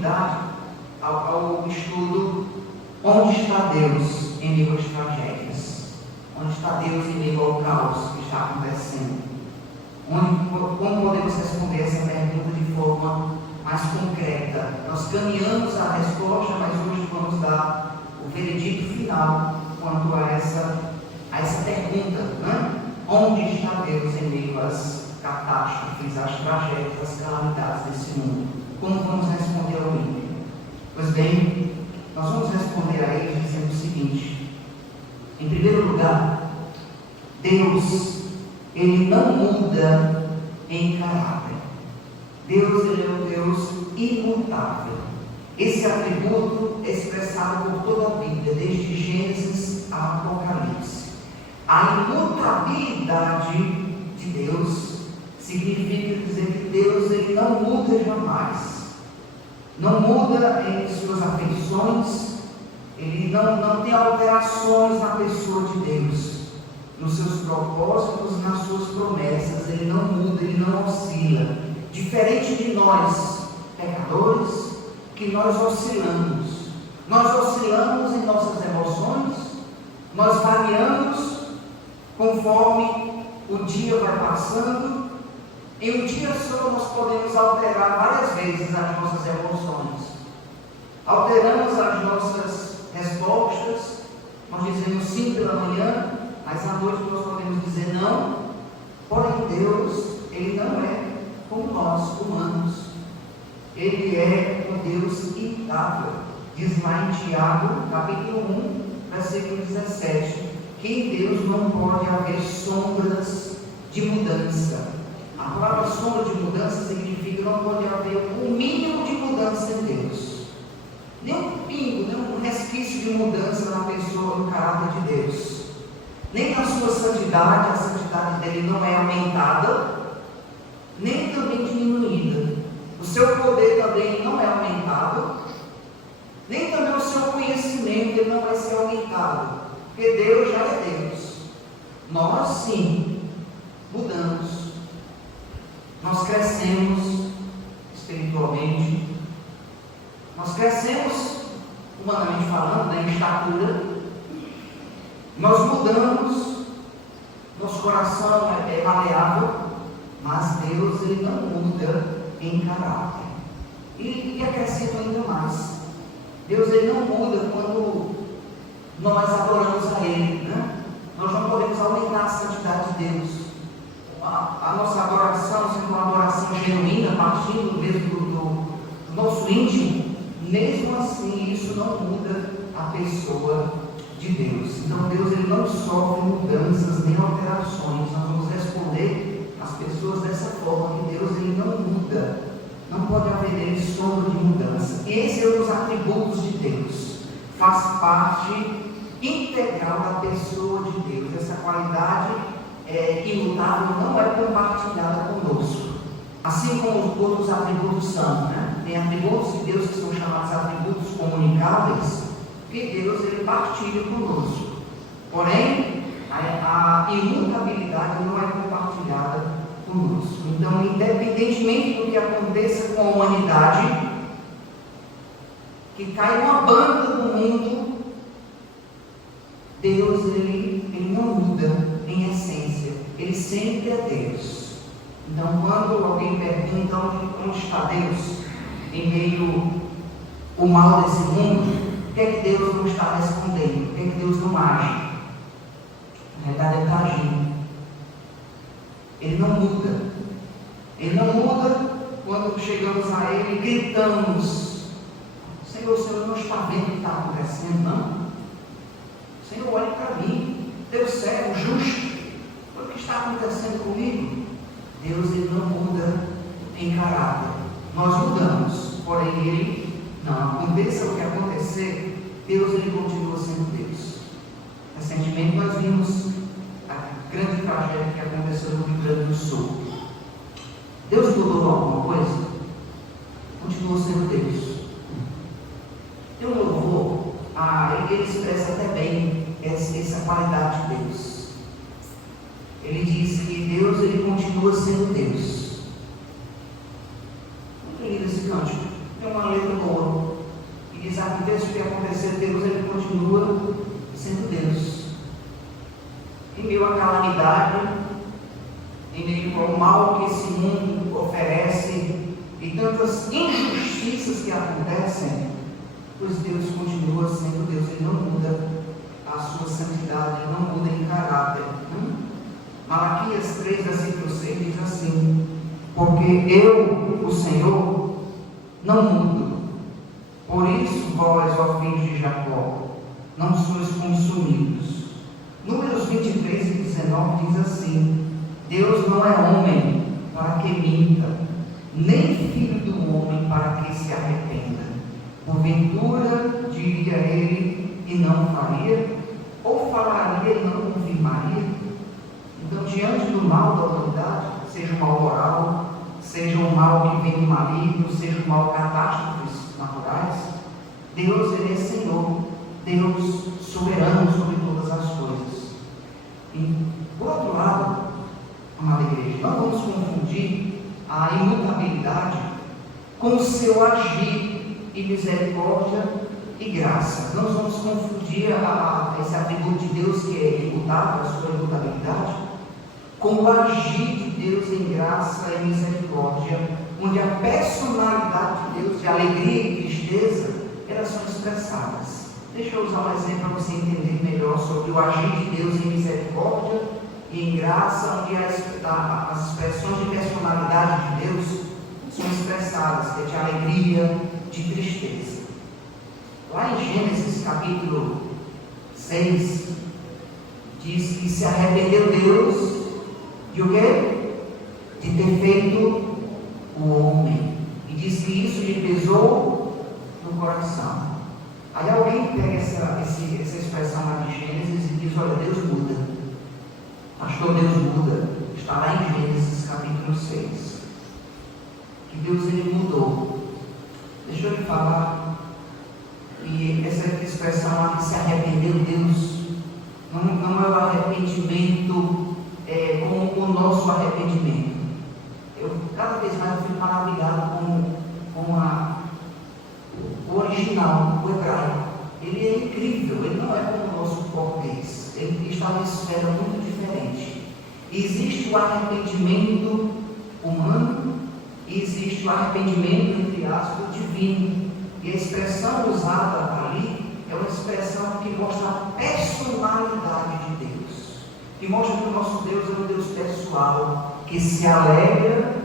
continuidade ao estudo Onde está Deus em meio às tragédias? Onde está Deus em meio ao caos que está acontecendo? Como podemos responder essa pergunta de forma mais concreta? Nós caminhamos à resposta, mas hoje vamos dar o veredito final quanto a essa pergunta, né? Onde está Deus em meio às catástrofes, às tragédias, às calamidades desse mundo? Como vamos responder ao ímpio? Pois bem, nós vamos responder a ele dizendo o seguinte: em primeiro lugar, Deus, ele não muda em caráter. Deus, ele é um Deus imutável. Esse atributo é expressado por toda a Bíblia, desde Gênesis a Apocalipse. A imutabilidade de Deus significa dizer que Deus, ele não muda jamais. Não muda em suas afeições, ele não tem alterações na pessoa de Deus, nos seus propósitos, nas suas promessas. Ele não muda, ele não oscila. Diferente de nós, pecadores, que nós oscilamos. Nós oscilamos em nossas emoções, nós variamos conforme o dia vai passando. Em um dia só nós podemos alterar várias vezes as nossas emoções. Alteramos as nossas respostas, nós dizemos sim pela manhã, mas à noite nós podemos dizer não. Porém Deus, ele não é como nós, humanos. Ele é um Deus imutável. Diz lá em Tiago, capítulo 1, versículo 17, que em Deus não pode haver sombras de mudança. A palavra sombra de mudança significa que não pode haver um mínimo de mudança em Deus. Nem um pingo, nem um resquício de mudança na pessoa, no caráter de Deus. Nem na sua santidade, a santidade dele não é aumentada, nem também diminuída. O seu poder também não é aumentado, nem também o seu conhecimento ele não vai ser aumentado, porque Deus já é Deus. Nós sim mudamos. Nós crescemos espiritualmente, nós crescemos humanamente falando, em estatura, nós mudamos, nosso coração é maleável, mas Deus ele não muda em caráter. E acrescento ainda mais: Deus ele não muda quando nós adoramos a Ele, né? Nós não podemos aumentar a santidade de Deus. A nossa adoração, sendo uma adoração genuína, partindo mesmo do nosso íntimo, mesmo assim isso não muda a pessoa de Deus. Então Deus ele não sofre mudanças nem alterações. Nós vamos responder às pessoas dessa forma, que Deus ele não muda, não pode haver nele sombra de mudança. Esse é um dos atributos de Deus, faz parte integral da pessoa de Deus. Essa qualidade imutável não é compartilhada conosco, assim como os outros atributos são, né? Tem atributos de Deus que são chamados atributos comunicáveis, que Deus ele partilha conosco, porém a imutabilidade não é compartilhada conosco. Então, independentemente do que aconteça com a humanidade, que cai uma banda do mundo, Deus ele não muda em essência, ele sempre é Deus. Então, quando alguém pergunta onde está Deus em meio ao mal desse mundo, o que é que Deus não está respondendo? O que é que Deus não age? Na verdade, ele está agindo. Ele não muda. Ele não muda quando chegamos a Ele e gritamos: Senhor, o Senhor não está vendo o que está acontecendo, não? Senhor, olhe para mim, Deus servo, justo, o que está acontecendo comigo? Deus ele não muda em caráter. Nós mudamos, porém Ele não. Aconteça o que acontecer, Deus ele continua sendo Deus. Recentemente nós vimos a grande tragédia que aconteceu no Rio Grande do Sul. Deus mudou alguma coisa? Continua sendo Deus. Tem um louvor, ele expressa até bem essa qualidade de Deus. Ele diz que Deus ele continua sendo Deus. Muito lindo esse cântico. Tem uma letra boa mundo oferece e tantas injustiças que acontecem, pois Deus continua sendo Deus, Ele não muda a sua santidade, Ele não muda em caráter. Malaquias 3, versículo 6 diz assim: porque eu, o Senhor, não mudo. Por isso, vós, ó filhos de Jacó, não sois consumidos. Números 23 e 19 diz assim: Deus não é homem para que minta, nem filho do homem para que se arrependa. Porventura, diria ele e não faria, ou falaria e não confirmaria? Então, diante do mal da humanidade, seja o mal moral, seja o mal que vem do maligno, seja o mal catástrofes naturais, Deus, Ele é Senhor, Deus soberano sobre todas as coisas. E, por outro lado, amada igreja, não vamos confundir a imutabilidade com o seu agir e misericórdia e graça. Não vamos confundir esse atributo de Deus que é imutável, a sua imutabilidade, com o agir de Deus em graça e misericórdia, onde a personalidade de Deus de alegria e tristeza, elas são expressadas. Deixa eu usar um exemplo para você entender melhor sobre o agir de Deus em misericórdia e em graça, onde as expressões de personalidade de Deus são expressadas, que é de alegria, de tristeza. Lá em Gênesis capítulo 6, diz que se arrependeu Deus de o quê? De ter feito o homem. E diz que isso lhe pesou no coração. Aí alguém pega essa expressão lá de Gênesis e diz: olha, Deus muda. Pastor, Deus muda. Está lá em Gênesis capítulo 6. Que Deus, Ele mudou. Deixa eu lhe falar. E essa expressão lá que se arrependeu Deus, não é o arrependimento como o nosso arrependimento. Cada vez mais eu fico maravilhado com o original, o hebraico. Ele é incrível, ele não é como o nosso português. Ele está numa esfera muito diferente. Existe o arrependimento humano e existe o arrependimento, entre aspas, divino. E a expressão usada ali é uma expressão que mostra a personalidade de Deus, que mostra que o nosso Deus é um Deus pessoal, que se alegra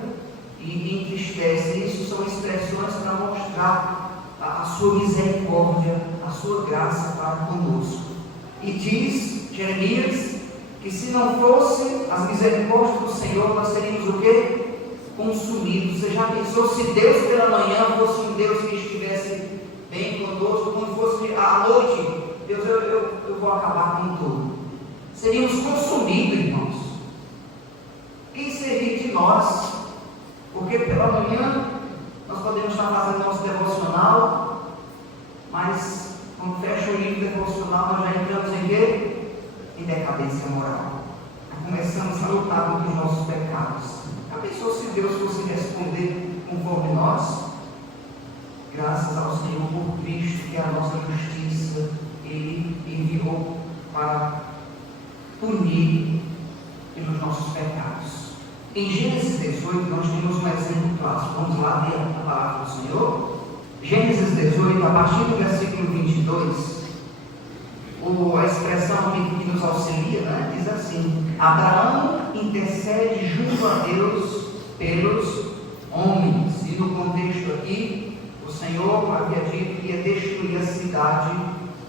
e entristece. Isso são expressões para mostrar a sua misericórdia, a sua graça para conosco. E diz Jeremias que se não fosse as misericórdias do Senhor, nós seríamos o quê? Consumidos. Você já pensou se Deus pela manhã fosse um Deus que estivesse bem conosco, quando fosse à noite, Deus, eu vou acabar com tudo? Seríamos consumidos, irmãos. Quem seria de nós? Porque pela manhã nós podemos estar fazendo nosso devocional, mas quando fecha o livro devocional, nós já entramos em quê? Em decadência moral. Começamos a lutar contra os nossos pecados. Já pensou se Deus fosse responder conforme nós? Graças ao Senhor por Cristo, que é a nossa justiça, Ele enviou para punir pelos nossos pecados. Em Gênesis 18, nós temos um exemplo clássico. Vamos lá ler a palavra do Senhor. Gênesis 18, a partir do versículo 22, a expressão que nos auxilia, né, diz assim: Abraão intercede junto a Deus pelos homens. E no contexto aqui, o Senhor havia dito que ia destruir a cidade,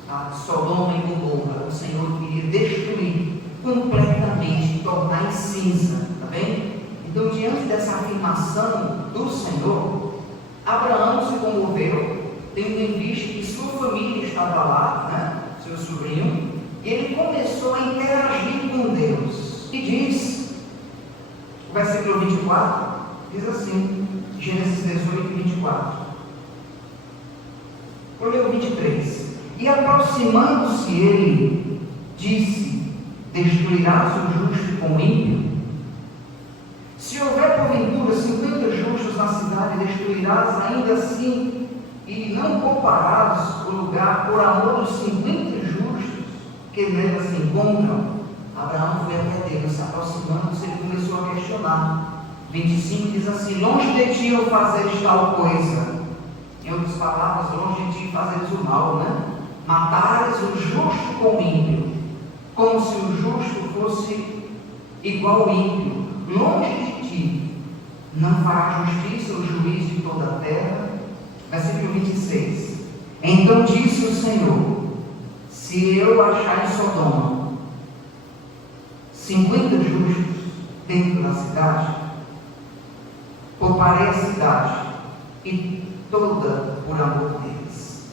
a Sodoma e Gomorra. O Senhor queria destruir completamente, tornar em cinza, tá bem? Então, diante dessa afirmação do Senhor, Abraão se comoveu, tendo em vista que sua família estava lá, né, seu sobrinho, e ele começou a interagir com Deus. E diz, o versículo 24, diz assim, Gênesis 18, 24. Vou ler o 23. E aproximando-se ele, disse: destruirás o justo com o ímpio? Se houver porventura 50 justos na cidade, destruirás ainda assim, e não pouparás o lugar por amor dos 50 justos que nela se encontram? Abraão foi até Deus, se aproximando-se, ele começou a questionar. 25 diz assim: longe de ti eu fazeres tal coisa. Em outras palavras, longe de ti fazeres o mal, né? Matares o justo com o ímpio, como se o justo fosse igual ao ímpio. Longe de ti não fará justiça o juiz de toda a terra. Versículo 26. Então disse o Senhor: se eu achar em Sodoma 50 justos dentro da cidade, pouparei a cidade e toda por amor deles.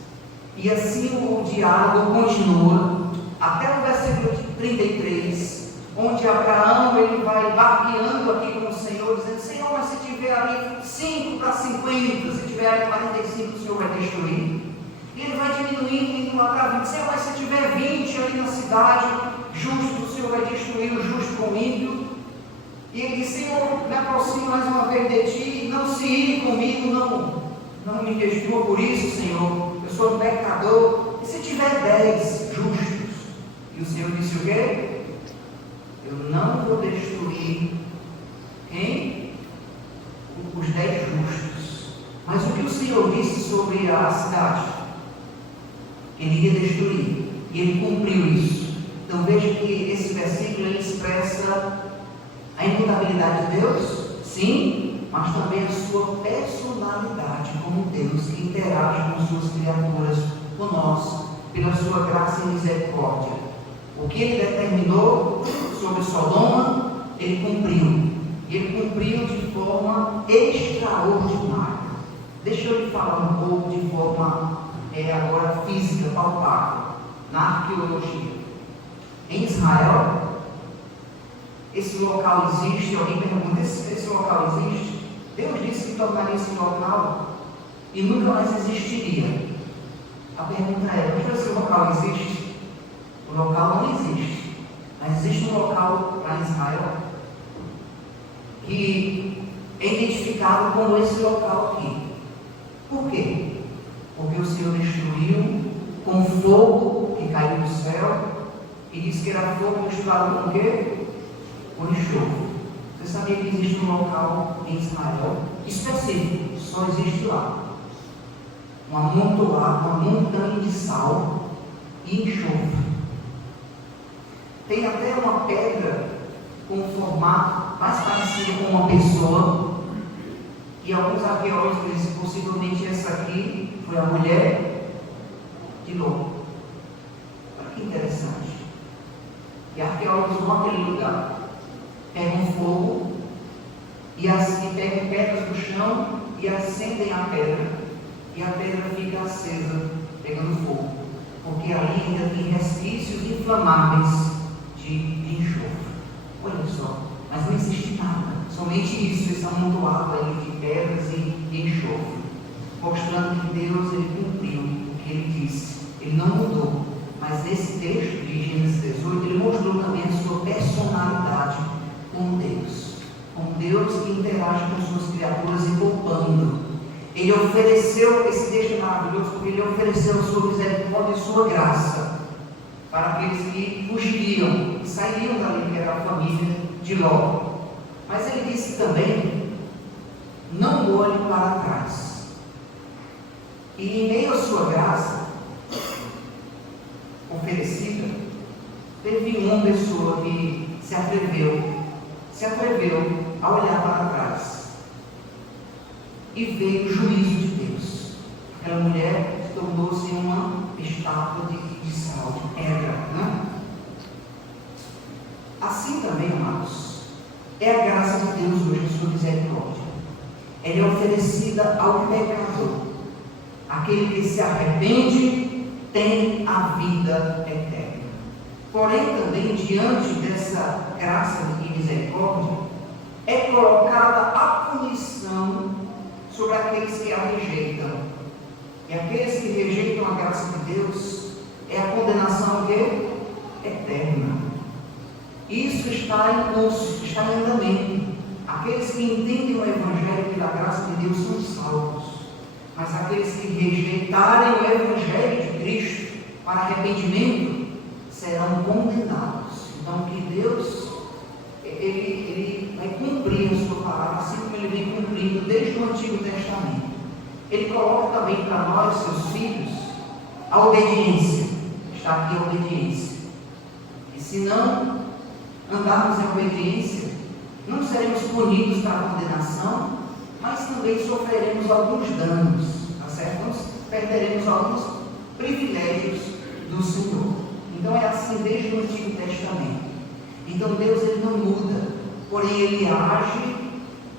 E assim o diálogo continua até o versículo 33, onde Abraão ele vai barqueando aqui com o Senhor, dizendo: Senhor, mas se tiver ali 5 para 50, se tiver ali 45, o Senhor vai destruir. E ele vai diminuindo, indo lá para 20. Senhor, mas se tiver 20 ali na cidade, justo, o Senhor vai destruir o justo com o ímpio. E ele diz: Senhor, me aproximo mais uma vez de ti, não se ire comigo, não me destrua por isso, Senhor, eu sou um pecador. E se tiver 10 justos? E o Senhor disse o quê? Eu não vou destruir quem? Os 10 justos. Mas o que o Senhor disse sobre a cidade? Ele iria destruir, e ele cumpriu isso. Então veja que esse versículo ele expressa a imutabilidade de Deus, sim, mas também a sua personalidade como Deus que interage com suas criaturas, com nós, pela sua graça e misericórdia. O que ele determinou sobre Sodoma, ele cumpriu. E ele cumpriu de forma extraordinária. Deixa eu lhe falar um pouco de forma agora física, palpável, na arqueologia. Em Israel, esse local existe. Alguém pergunta: esse local existe? Deus disse que tornaria esse local e nunca mais existiria. A pergunta é: mas esse local existe? O local não existe, mas existe um local lá em Israel que é identificado como esse local aqui. Por quê? Porque o Senhor destruiu com fogo que caiu do céu, e disse que era fogo misturado com o quê? Com enxofre. Você sabia que existe um local em Israel específico, só existe lá, um amontoado, uma montanha de sal e enxofre. Tem até uma pedra com um formato mais parecido com uma pessoa, e alguns arqueólogos dizem que possivelmente essa aqui foi a mulher de Ló. Olha que interessante. E arqueólogos vão àquele lugar, pegam fogo e pegam pedras do chão e acendem a pedra, e a pedra fica acesa, pegando fogo, porque ali ainda tem resquícios inflamáveis de enxofre. Olha só, mas não existe nada, somente isso, esse amontoado aí de pedras e enxofre, mostrando que Deus ele cumpriu o que ele disse, ele não mudou. Mas nesse texto de Gênesis 18, ele mostrou também a sua personalidade com Deus que interage com suas criaturas e poupando. Ele ofereceu, esse texto é maravilhoso, porque ele ofereceu a sua misericórdia e a sua graça para aqueles que fugiriam, que sairiam dali, que era a família de Ló. Mas ele disse também: não olhe para trás. E em meio à sua graça oferecida, teve uma pessoa que se atreveu a olhar para trás e ver o juízo de Deus. Aquela mulher tornou-se uma estátua de sal, de pedra, né? Assim também, amados, é a graça de Deus hoje, a sua misericórdia. Ela é oferecida ao pecador. Aquele que se arrepende tem a vida eterna. Porém, também, diante dessa graça e misericórdia, é colocada a punição sobre aqueles que a rejeitam. E aqueles que rejeitam a graça de Deus, é a condenação eterna. Isso está em curso, está em andamento. Aqueles que entendem o Evangelho pela graça de Deus são salvos. Mas aqueles que rejeitarem o Evangelho de Cristo para arrependimento condenados. Então, que Deus, Ele vai cumprir a sua palavra, assim como Ele vem cumprindo desde o Antigo Testamento. Ele coloca também para nós, seus filhos, a obediência. Está aqui a obediência. E se não andarmos em obediência, não seremos punidos para a condenação, mas também sofreremos alguns danos, tá certo? Nós perderemos alguns privilégios do Senhor. Então é assim desde o Antigo Testamento. Então Deus ele não muda, porém Ele age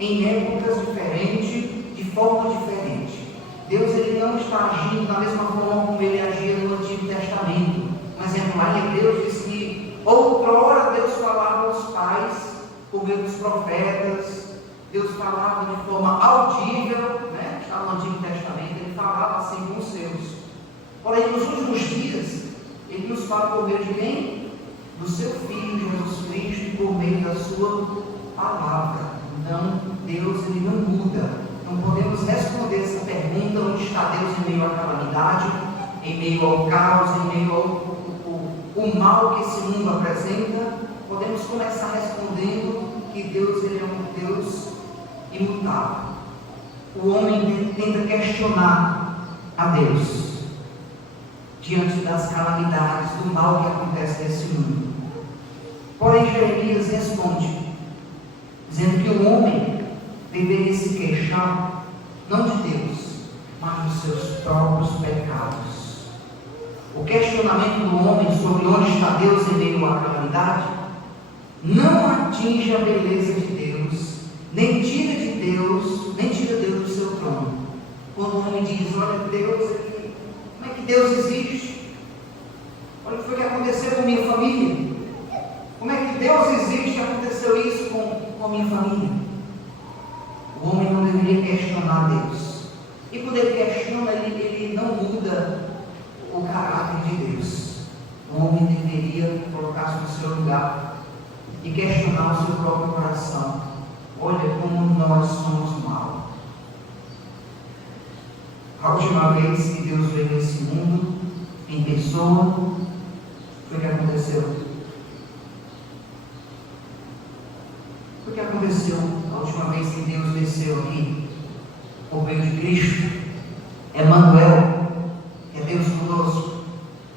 em épocas diferentes, de forma diferente. Deus ele não está agindo da mesma forma como Ele agia no Antigo Testamento. Um exemplo lá em Hebreus diz que outrora Deus falava aos pais por meio dos profetas. Deus falava de forma audível, né? Está no Antigo Testamento, Ele falava assim com os seus. Porém, nos últimos dias, Ele nos fala por meio de quem? Do seu Filho, Jesus Cristo, e por meio da sua palavra. Então, Deus ele não muda. Não podemos responder essa pergunta: onde está Deus em meio à calamidade, em meio ao caos, em meio ao mal que esse mundo apresenta? Podemos começar respondendo que Deus ele é um Deus imutável. O homem tenta questionar a Deus diante das calamidades, do mal que acontece nesse mundo. Porém, Jeremias responde, dizendo que o homem deveria se queixar, não de Deus, mas dos seus próprios pecados. O questionamento do homem sobre onde está Deus em meio à calamidade não atinge a beleza de Deus, nem tira Deus do seu trono. Quando o homem diz: olha, Deus, como é que Deus existe? Olha o que foi que aconteceu com minha família. Como é que Deus existe e aconteceu isso com a minha família? O homem não deveria questionar Deus. E quando ele questiona, ele não muda o caráter de Deus. O homem deveria colocar-se no seu lugar e questionar o seu próprio coração. Olha como nós somos maus. A última vez que Deus veio nesse mundo, em pessoa, foi o que aconteceu. O que aconteceu a última vez que Deus desceu aqui, por meio de Cristo, Emmanuel, que é Deus conosco?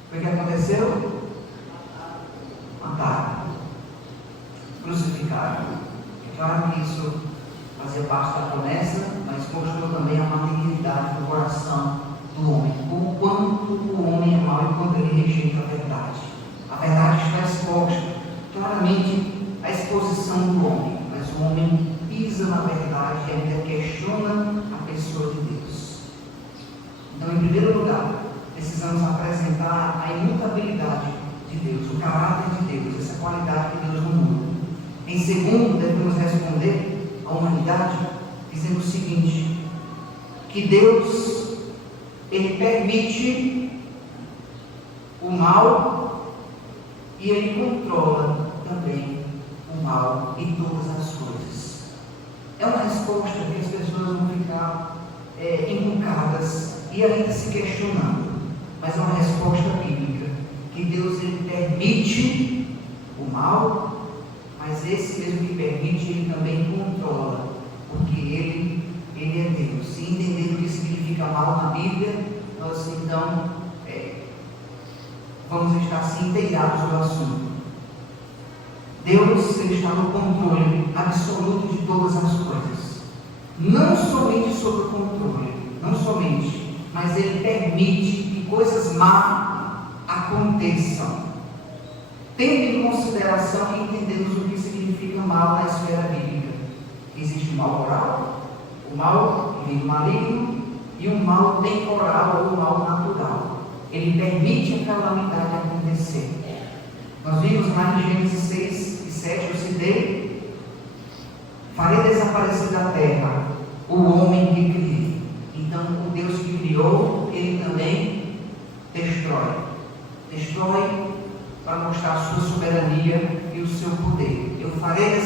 Foi o que aconteceu? Mataram, crucificaram. É claro que isso fazia parte da promessa, mas mostrou também a malignidade do coração do homem, o quanto o homem é mau e quanto ele rejeita a verdade. A verdade está exposta, claramente a exposição do homem, mas o homem pisa na verdade e ainda questiona a pessoa de Deus. Então, em primeiro lugar, precisamos apresentar a imutabilidade de Deus, o caráter de Deus, essa qualidade que Deus não muda. Em segundo, devemos responder à humanidade dizendo o seguinte: que Deus ele permite o mal e Ele controla também o mal e todas as coisas. É uma resposta que as pessoas vão ficar encucadas e ainda se questionando, mas é uma resposta bíblica, que Deus ele permite o mal, mas esse mesmo que permite, Ele também controla, porque Ele é Deus. Se entender o que significa mal na Bíblia, nós então vamos estar assim inteirados do assunto. Deus ele está no controle absoluto de todas as coisas. Não somente sob o controle, não somente, mas Ele permite que coisas más aconteçam. Tendo em consideração que entendemos o que significa mal na esfera bíblica. Existe o mal moral, o mal que vem do maligno e o mal temporal ou o mal natural. Ele permite a calamidade acontecer. Nós vimos lá em Gênesis 6 e 7, eu citei: farei desaparecer da terra o homem que criei. Então, o Deus que criou, Ele também destrói para mostrar a sua soberania e o seu poder. Eu farei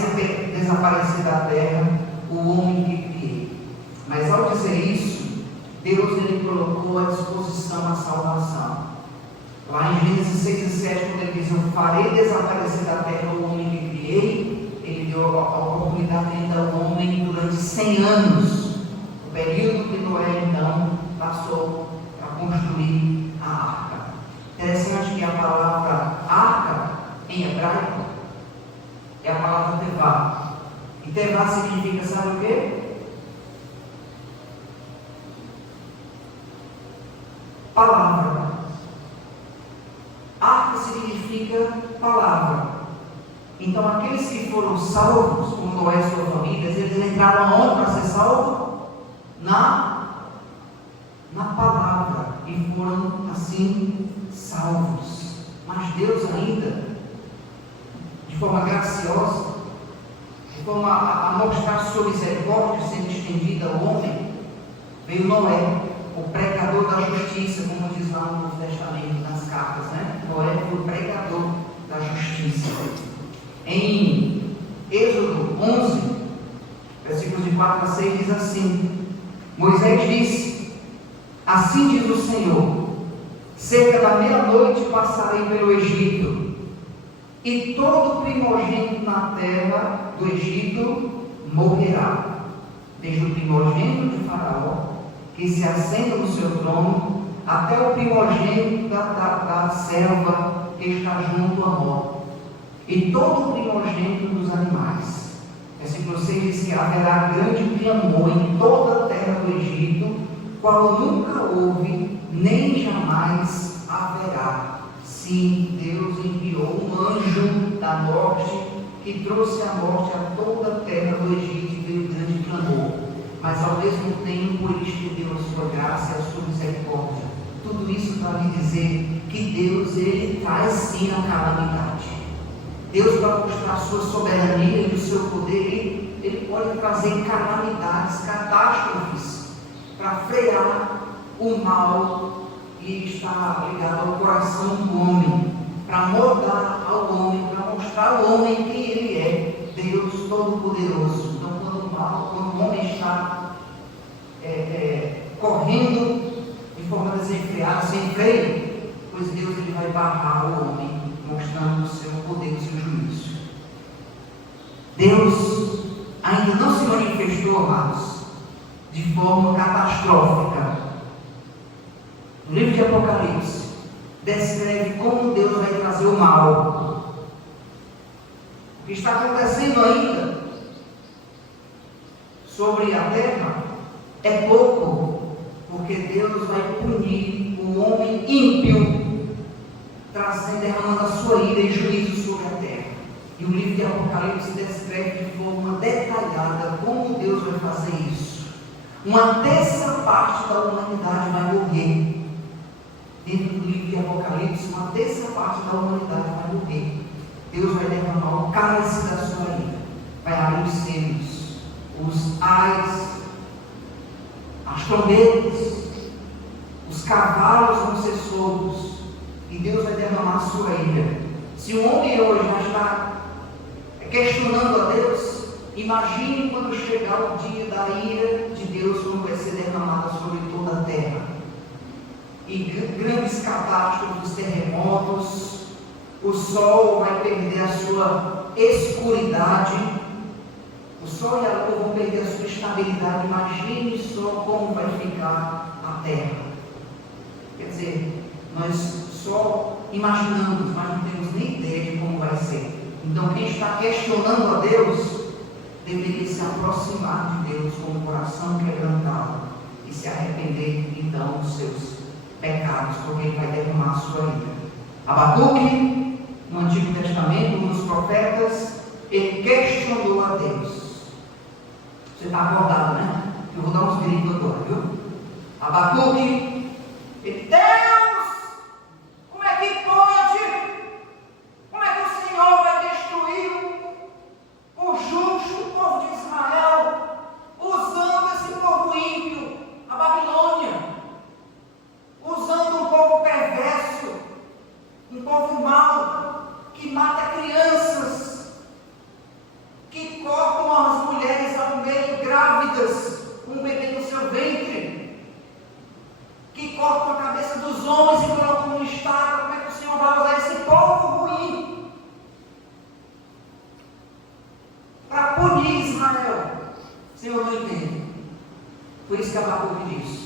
desaparecer da terra o homem que criei. Mas ao dizer isso, Deus ele colocou à disposição a salvação. Lá em Gênesis 6 e 7, quando Ele diz: eu farei desaparecer da terra o homem que criei, Ele deu a oportunidade ainda ao homem 100 anos, o período que Noé então passou para construir a arca. Interessante que a palavra arca em hebraico é a palavra tevá. E tevá significa, sabe o quê? Palavra. Arca significa palavra. Então aqueles que foram salvos, como Noé e sua família, eles entraram aonde para ser salvos? Na palavra. E foram assim salvos. Mas Deus ainda, de forma graciosa, de forma a mostrar sua misericórdia sendo estendida ao homem, veio Noé, o pregador da justiça, como diz lá no Novo Testamento, nas cartas, né? Noé foi o pregador da justiça. Em Êxodo 11, versículos de 4 a 6, diz assim: Moisés disse: Assim diz o Senhor, cerca da meia-noite passarei pelo Egito, e todo primogênito na terra do Egito morrerá, desde o primogênito de Faraó, que se assenta no seu trono, até o primogênito da selva que está junto a Mó, e todo o primogênito dos animais. Versículo 6 diz que haverá grande clamor em toda a terra do Egito, qual nunca houve, nem jamais haverá. Sim, Deus enviou um anjo da morte, que trouxe a morte a toda a terra do Egito, e veio grande clamor. Mas ao mesmo tempo ele estendeu a sua graça e a sua misericórdia. Tudo isso para lhe dizer que Deus, ele traz sim a calamidade. Deus, para mostrar a sua soberania e o seu poder, ele pode trazer calamidades, catástrofes, para frear o mal que está ligado ao coração do homem, para moldar ao homem, para mostrar ao homem quem ele é, Deus Todo-Poderoso. Então, quando o homem está correndo de forma desenfreada, sem freio, pois Deus ele vai barrar o homem, mostrando o seu poder, o seu juízo. Deus ainda não se manifestou, amados, de forma catastrófica. No livro de Apocalipse, descreve como Deus vai trazer o mal. O que está acontecendo ainda sobre a terra é pouco, porque Deus vai punir o homem ímpio, derramando a sua ira e juízo sobre a terra. E o livro de Apocalipse descreve de forma detalhada como Deus vai fazer isso. Uma terça parte da humanidade vai morrer. Dentro do livro de Apocalipse, uma terça parte da humanidade vai morrer. Deus vai derramar o cálice da sua ira, vai abrir os selos, os ais, as trombetas, os cavalos vão ser soltos, e Deus vai derramar a sua ira. Se o homem hoje já está questionando a Deus, imagine quando chegar o dia da ira de Deus, quando vai ser derramada sobre toda a terra. E grandes catástrofes, terremotos, o sol vai perder a sua escuridade, o sol e a lua vão perder a sua estabilidade. Imagine só como vai ficar a terra. Quer dizer, nós só imaginamos, mas não temos nem ideia de como vai ser. Então quem está questionando a Deus deveria se aproximar de Deus com o coração quebrantado e se arrepender então dos seus pecados, porque ele vai derramar a sua ira. Abacuque, no Antigo Testamento, um dos profetas, ele questionou a Deus. Você está acordado, né? Eu vou dar uns gritos agora, viu? Abacuque, ele: Deus, como é que pode? Como é que o Senhor vai destruir o justo, o povo de Israel, usando esse povo ímpio, a Babilônia, usando um povo perverso, um povo mau, que mata crianças, que cortam as mulheres ao meio, grávidas, com um bebê no seu ventre, que cortam a cabeça dos homens e colocam no estado. Como é que o Senhor vai usar esse povo ruim para punir Israel? O Senhor não entende. Por isso que Abacuque diz: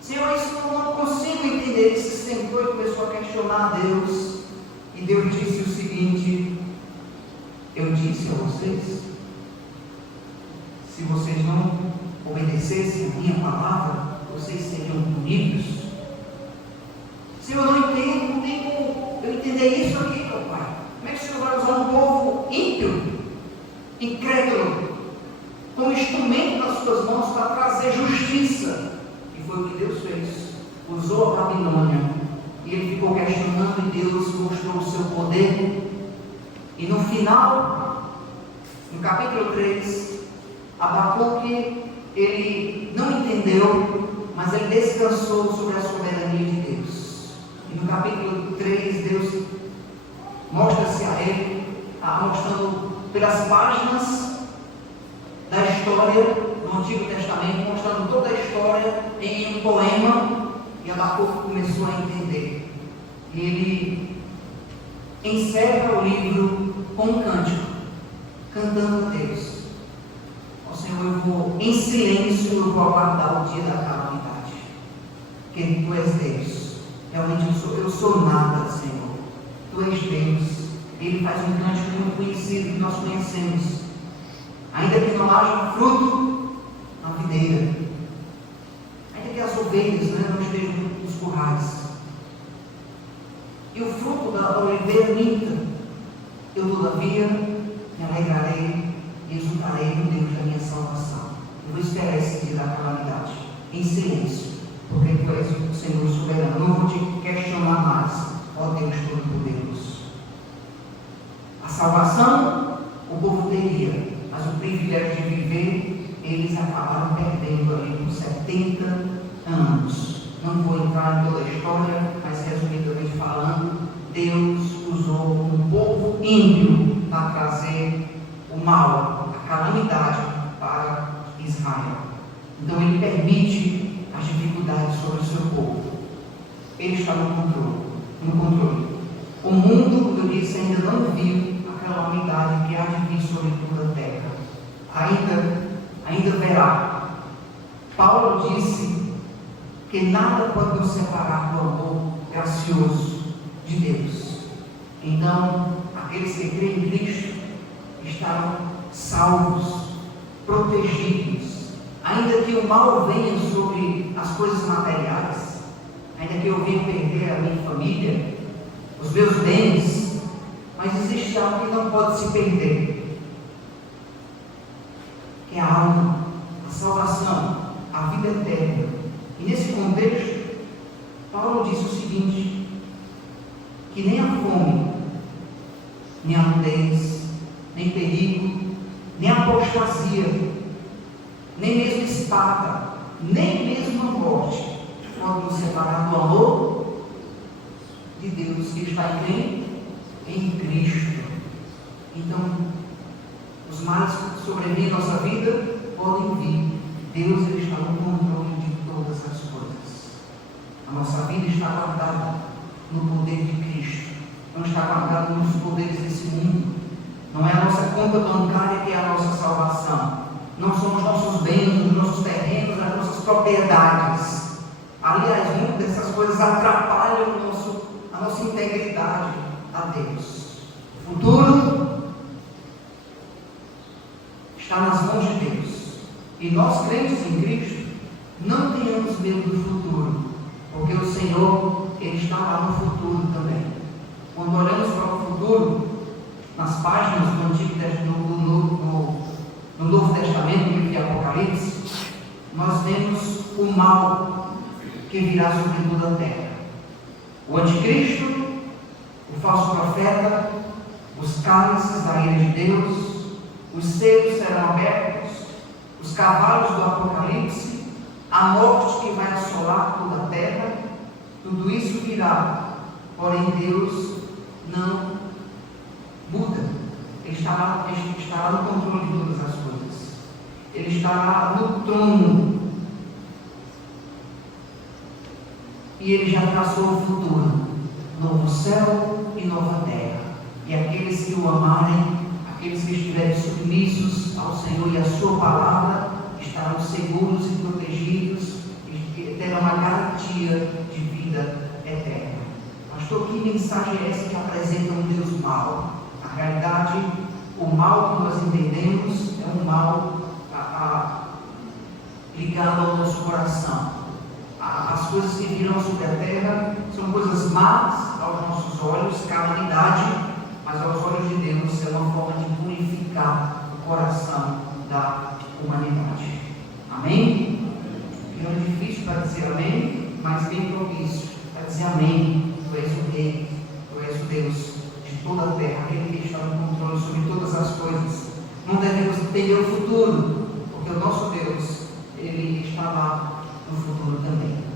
Senhor, isso eu não consigo entender. Ele se sentou e começou a questionar a Deus. E Deus disse o seguinte: eu disse a vocês, se vocês não obedecessem a minha palavra, vocês seriam punidos. Senhor, eu não entendo, não tem como eu entender isso aqui, meu Pai. Como é que o Senhor vai usar um povo ímpio, incrédulo, como instrumento nas suas mãos para trazer justiça? E foi o que Deus fez. Usou a Babilônia. E ele ficou questionando e Deus mostrou o seu poder. E no final, no capítulo 3, Abacuque, ele não entendeu, mas ele descansou sobre a soberania de Deus. E no capítulo 3, Deus mostra-se a ele, mostrando pelas páginas da história do Antigo Testamento, mostrando toda a história em um poema, e Abacuque começou a entender. E ele encerra o livro com um cântico, cantando a Deus: ó Senhor, eu vou em silêncio, eu vou aguardar o dia da calamidade, porque Tu és Deus. Realmente eu sou nada, Senhor. Tu és Deus. Ele faz um cântico muito conhecido que nós conhecemos: ainda que não haja fruto na videira, ainda que as ovelhas não estejam nos currais, e o fruto da oliveira minta, eu todavia me alegrarei e exultarei no Deus da minha salvação. Eu vou esperar esse dia da calamidade em silêncio, porque Tu és o Senhor soberano. Não vou te questionar mais, ó Deus Todo-Poderoso. A salvação o povo teria, mas o privilégio de viver, eles acabaram perdendo ali por 70 anos. Não vou entrar em toda a história, mas resumidamente falando, Deus usou um povo ímpio para trazer o mal, a calamidade para Israel. Então Ele permite as dificuldades sobre o seu povo. Ele está no controle. O mundo, como eu disse, ainda não viu a calamidade que há de vir sobre toda a terra. Ainda verá. Paulo disse que nada pode nos separar do amor gracioso de Deus. Então, aqueles que creem em Cristo estarão salvos, protegidos. Ainda que o mal venha sobre as coisas materiais, ainda que eu venha perder a minha família, os meus bens, mas existe algo que não pode se perder, que é a alma, a salvação, a vida eterna. E nesse contexto, Paulo diz o seguinte: que nem a fome, nem a nudez, nem perigo, nem a apostasia, nem mesmo espada, nem mesmo a morte pode nos separar do amor de Deus que está em quem? Em Cristo. Então, os males que sobrevêm em nossa vida podem vir. Deus ele está no controle de todas as coisas. A nossa vida está guardada no poder de Cristo. Não está guardada nos poderes desse mundo. Não é a nossa conta bancária que é a nossa salvação. Não são os nossos bens, os nossos terrenos, as nossas propriedades. Aliás, muitas dessas coisas atrapalham a nossa integridade a Deus. O futuro está nas mãos de Deus. E nós, crentes em Cristo, não tenhamos medo do futuro, porque o Senhor, Ele está lá no futuro também. Quando olhamos para o futuro, nas páginas do Antigo Testamento, no Novo Testamento, no livro de Apocalipse, nós vemos o mal que virá sobre toda a terra. O anticristo, o falso profeta, os cálices da ira de Deus, os selos serão abertos, os cavalos do Apocalipse, a morte que vai assolar toda a terra. Tudo isso virá, porém Deus não muda. Ele estará no controle de todas as coisas. Ele estará no trono. E Ele já traçou o futuro: novo céu e nova terra. E aqueles que o amarem, aqueles que estiverem submissos ao Senhor e à sua palavra, estarão seguros e protegidos e terão uma garantia de vida eterna. Pastor, que mensagem é essa que apresenta um Deus mau? Na realidade, o mal que nós entendemos é um mal ligado ao nosso coração. As coisas que virão sobre a terra são coisas más aos nossos olhos, calamidade, mas aos olhos de Deus é uma forma de purificar o coração da humanidade. Amém? É difícil para dizer amém, mas bem propício para dizer amém. Tu és o Rei, tu és o Deus de toda a terra, aquele que está no controle sobre todas as coisas. Não devemos temer o futuro, porque o nosso Deus, Ele está lá no futuro também.